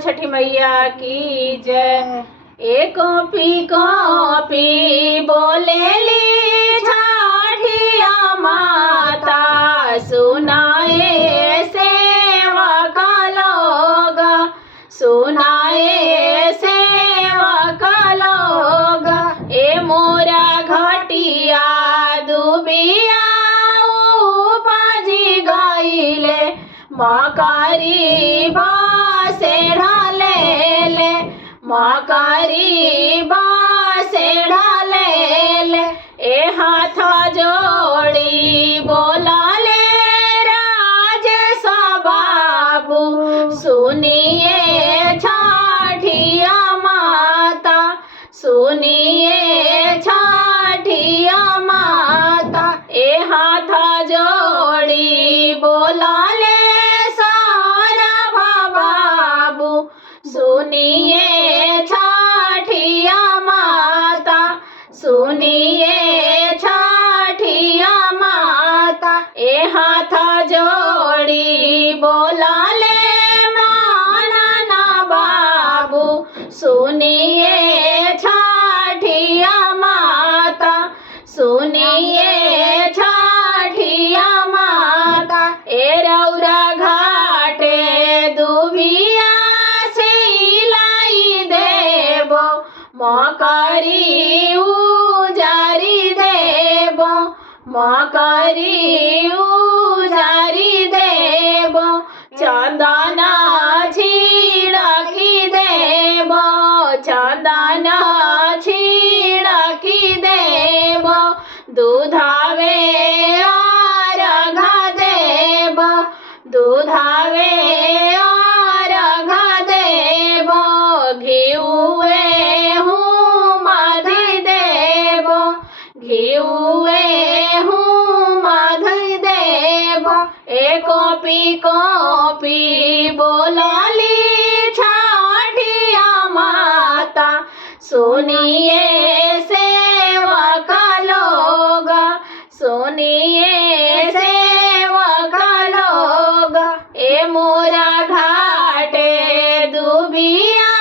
छठी मैया की जय। ए कॉपी कॉपी बोलेली छठिया माता, सुनाए सेवक लोग, सुनाए सेवक लोग। ए मोरा घटिया दुबिया उपजी गईले, मकरी बासे ढालेले, मकरी बासे ढालेले। ए हाथ जोड़ी बोलाले राजेश बाबू, सुनिए छठिया माता, सुनिए छठिया माता। ए हाथ जोड़ी बोलाले सौरभ बाबू, सुनिए छठिया माता, सुनिए छठिया माता। ए हाथ जोड़ी बोलाले मानना बाबू, सुनिए छठिया माता, सुनिए छठिया माता। ए रौरा घाटे दुबिया सिलाई देबो, मकरी उजारी देबो, मकरी उजारी देबो। चंदन छिड़की देबो, चंदन छिड़की देबो। दूधावे अर्घ देबो, दूधावे अर्घ देबो। घिउए मधि देबो, घिउए मधि देबो। ए कॉपी कॉपी बोलाली छठिया माता, सुनिए सेवक लोग, सुनिए सेवक लोग। ए मोरा घाटे दुबिया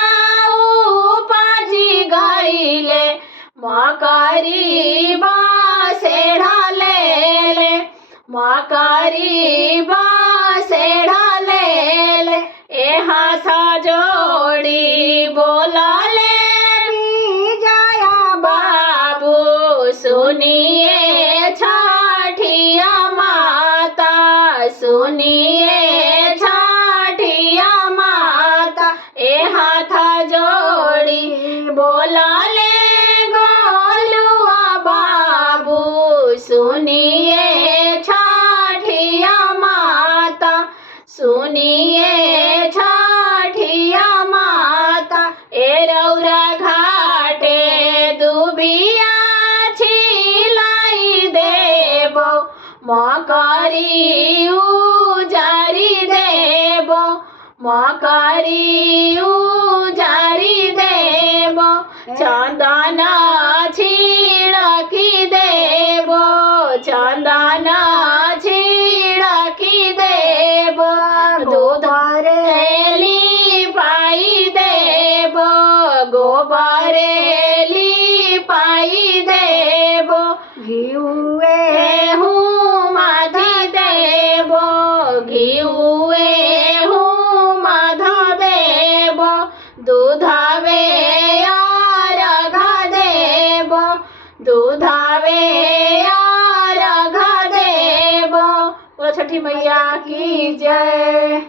उपजी गईले, मकरी बासे ढालेले, मकरी बासे ढालेले। ए हाथ जोड़ी बोलाले विजया बाबू, सुनिए छठिया माता, सुनिए छठिया माता। ए हाथ जोड़ी बोलाले गोलुआ बाबू, सुनिए छठिया माता, सुनिए छठिया माता। ए रौरा घाटे दुबिया छिलाई देबो, मकरी उजारी देबो, मकरी उजारी देबो। चंदन छिड़की देबो, चंदन छिड़की देबो। दूधरेली पाई देबो, गोबरेली पाई देबो। घिउए मधि देबो, घिउए मध देबो। दूधावे अर्घ देबो, दूधावे अर्घ देबो। बोलो छठी मैया की जय।